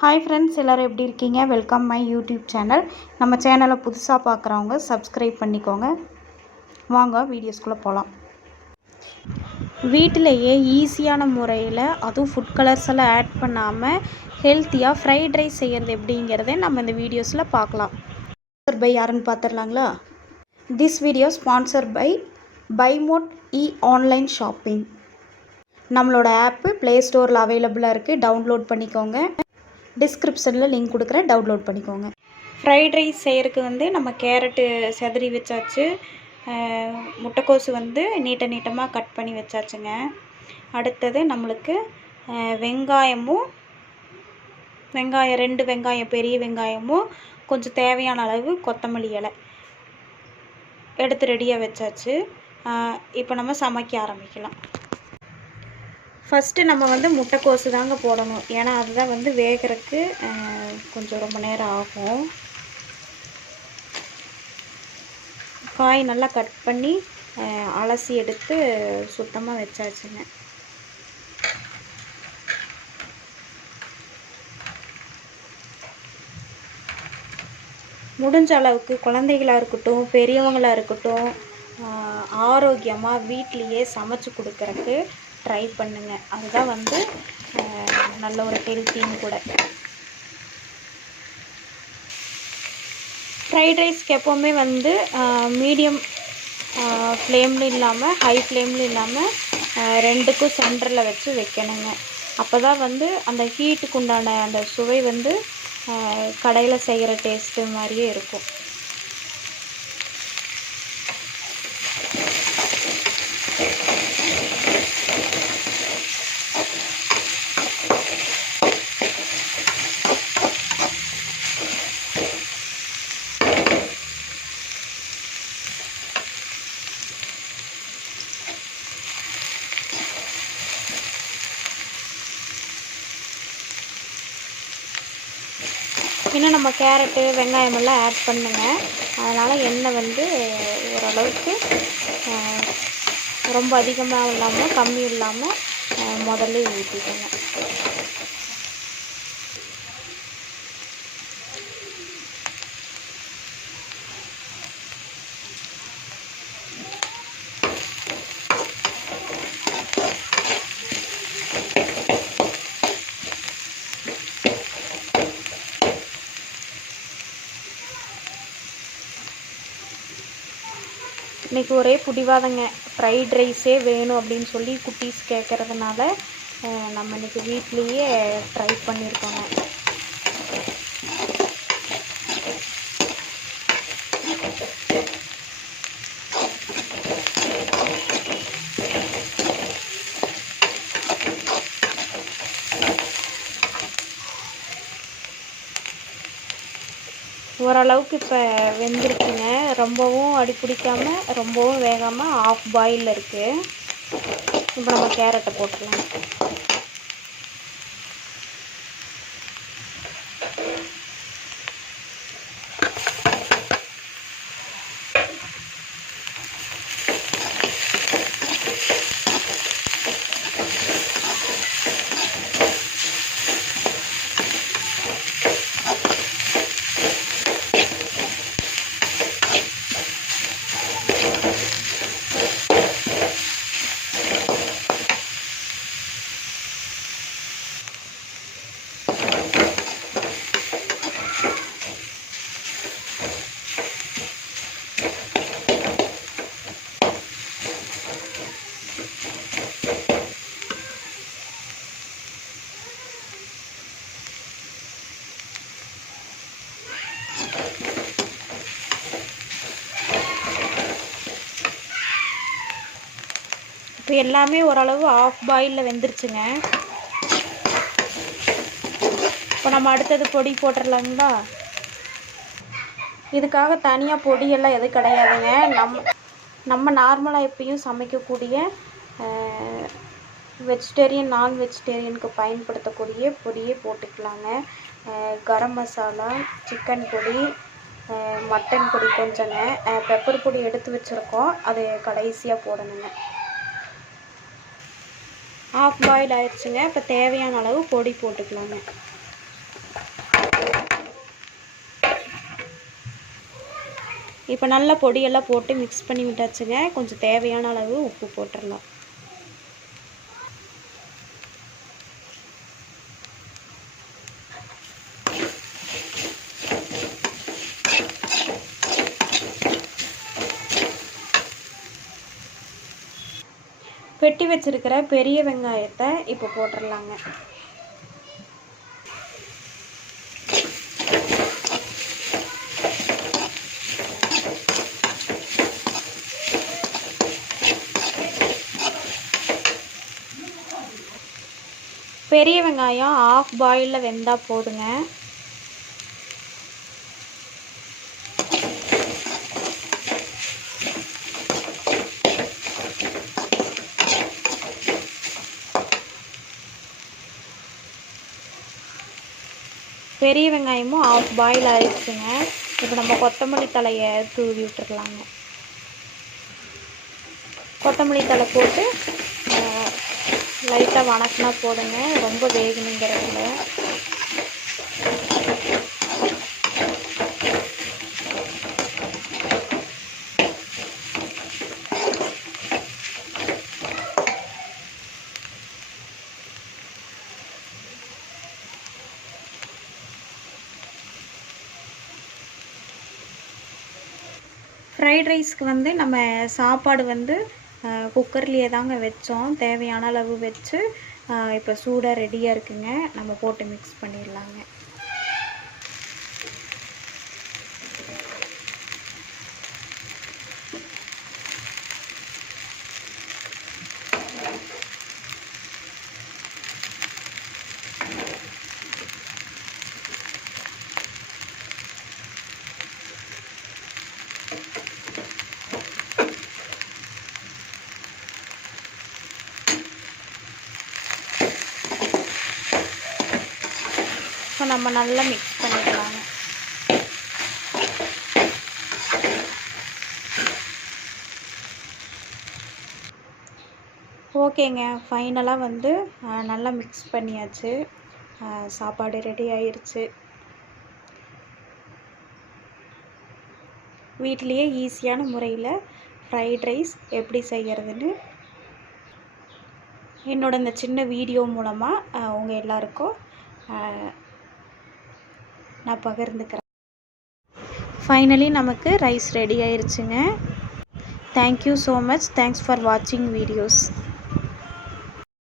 Hi friends, எல்லோரும் எப்படி இருக்கீங்க? Welcome my YouTube channel. நம்ம சேனலை புதுசாக பார்க்குறவங்க சப்ஸ்கிரைப் பண்ணிக்கோங்க. வாங்க வீடியோஸ்குள்ளே போகலாம். வீட்டிலையே ஈஸியான முறையில், அதுவும் ஃபுட் கலர்ஸ் எல்லாம் ஆட் பண்ணாமல் ஹெல்த்தியாக ஃப்ரைட் ரைஸ் செய்கிறது எப்படிங்கிறத நம்ம இந்த வீடியோஸில் பார்க்கலாம். ஸ்பான்சர் பை யாருன்னு பார்த்துடலாங்களா? திஸ் வீடியோ ஸ்பான்சர் பை பைமோட் ஆன்லைன் ஷாப்பிங். நம்மளோட ஆப்பு ப்ளே ஸ்டோரில் அவைலபிளாக இருக்குது. டவுன்லோட் பண்ணிக்கோங்க. டிஸ்கிரிப்ஷனில் லிங்க் கொடுக்குறேன், டவுன்லோட் பண்ணிக்கோங்க. ஃப்ரைட் ரைஸ் செய்கிறதுக்கு நம்ம கேரட்டு செதறி வச்சாச்சு. முட்டைக்கோசு நீட்டமாக கட் பண்ணி வச்சாச்சுங்க. அடுத்தது நம்மளுக்கு வெங்காயம் 2 வெங்காயம், பெரிய வெங்காயமும் கொஞ்சம் தேவையான அளவு கொத்தமல்லி இலை எடுத்து ரெடியாக வச்சாச்சு. இப்போ நம்ம சமைக்க ஆரம்பிக்கலாம். ஃபஸ்ட்டு நம்ம முட்டைக்கோசு தாங்க போடணும். ஏன்னா அதுதான் வேகிறதுக்கு கொஞ்சம் ரொம்ப நேரம் ஆகும். காய் நல்லா கட் பண்ணி அலசி எடுத்து சுத்தமாக வச்சாச்சுங்க. முடிஞ்ச அளவுக்கு குழந்தைகளாக இருக்கட்டும், பெரியவங்களாக இருக்கட்டும், ஆரோக்கியமாக வீட்லேயே சமைச்சு கொடுக்குறக்கு ட்ரை பண்ணுங்கள். அதுதான் நல்ல ஒரு ஹெல்த்தியும் கூட. ஃப்ரைட் ரைஸ்க்கு எப்போவுமே மீடியம் ஃப்ளேமில் இல்லாமல் ஹை ஃப்ளேமில் இல்லாமல் ரெண்டுக்கும் சென்டரில் வச்சு வைக்கணுங்க. அப்போ தான் அந்த ஹீட்டுக்கு உண்டான அந்த சுவை கடையில் செய்கிற டேஸ்ட்டு மாதிரியே இருக்கும். இன்னும் நம்ம கேரட்டு வெங்காயமெல்லாம் ஆட் பண்ணுங்க. அதனால் எண்ணெய் ஓரளவுக்கு ரொம்ப அதிகமாக இல்லாமல் கம்மி இல்லாமல் முதல்ல ஊற்றிக்கோங்க. இன்றைக்கி ஒரே பிடிவாதங்க. ஃப்ரைட் ரைஸே வேணும் அப்படின்னு சொல்லி குட்டீஸ் கேட்குறதுனால நம்ம இன்றைக்கி வீட்லேயே ட்ரை பண்ணியிருக்கோங்க. ஓரளவுக்கு இப்போ வெந்திருக்குங்க. ரொம்பவும் அடி பிடிக்காமல் ரொம்பவும் வேகாமல் ஆஃப் பாயில் இருக்குது. இப்போ நம்ம கேரட்டை போட்டுடலாம். இப்போ எல்லாமே ஓரளவு ஆஃப் பாயிலில் வெந்துருச்சுங்க. இப்போ நம்ம அடுத்தது பொடி போட்டுடலாங்களா? இதுக்காக தனியாக பொடியெல்லாம் எதுவும் கிடையாதுங்க. நம்ம நார்மலாக எப்பயும் சமைக்கக்கூடிய வெஜிடேரியன் நான் வெஜிடேரியனுக்கு பயன்படுத்தக்கூடிய பொடியே போட்டுக்கலாங்க. கரம் மசாலா, சிக்கன் பொடி, மட்டன் பொடி கொஞ்சங்க, பெப்பர் பொடி எடுத்து வச்சுருக்கோம். அது கடைசியாக போடணுங்க. ஆஃப் பாயில் ஆயிடுச்சுங்க. இப்போ தேவையான அளவு பொடி போட்டுக்கலாங்க. இப்போ நல்லா பொடியெல்லாம் போட்டு மிக்ஸ் பண்ணி விட்டாச்சுங்க. கொஞ்சம் தேவையான அளவு உப்பு போட்டுடலாம். வெட்டி வச்சிருக்கிற பெரிய வெங்காயத்தை இப்போ போட்டுடலாங்க. பெரிய வெங்காயம் ஆஃப் பாயிலில் வெந்தால் போதுங்க. பெரிய வெங்காயமும் ஆஃப் பாயில் ஆயிடுச்சுங்க. இப்போ நம்ம கொத்தமல்லி தலையை தூவி விட்டுடலாங்க. கொத்தமல்லி தலை போட்டு லைட்டாக வணக்கினா போதுங்க, ரொம்ப வேகணுங்கிறதுல. ஃப்ரைட் ரைஸ்க்கு வந்து நம்ம சாப்பாடு வந்து குக்கர்லேயே தாங்க வச்சோம். தேவையான அளவு வச்சு இப்போ சூடாக ரெடியாக இருக்குங்க. நம்ம போட்டு மிக்ஸ் பண்ணிடலாங்க. இப்போ நம்ம நல்லா மிக்ஸ் பண்ணிடலாங்க. ஓகேங்க, ஃபைனலாக வந்து நல்லா மிக்ஸ் பண்ணியாச்சு. சாப்பாடு ரெடி ஆயிடுச்சு. வீட்டிலையே ஈஸியான முறையில் ஃப்ரைட் ரைஸ் எப்படி செய்கிறதுன்னு என்னோட இந்த சின்ன வீடியோ மூலமாக உங்கள் எல்லாருக்கும் நான் பகிர்ந்துக்கிறேன். ஃபைனலி நமக்கு ரைஸ் ரெடி ஆயிடுச்சுங்க. Thank you so much. Thanks for வாட்சிங் வீடியோஸ்.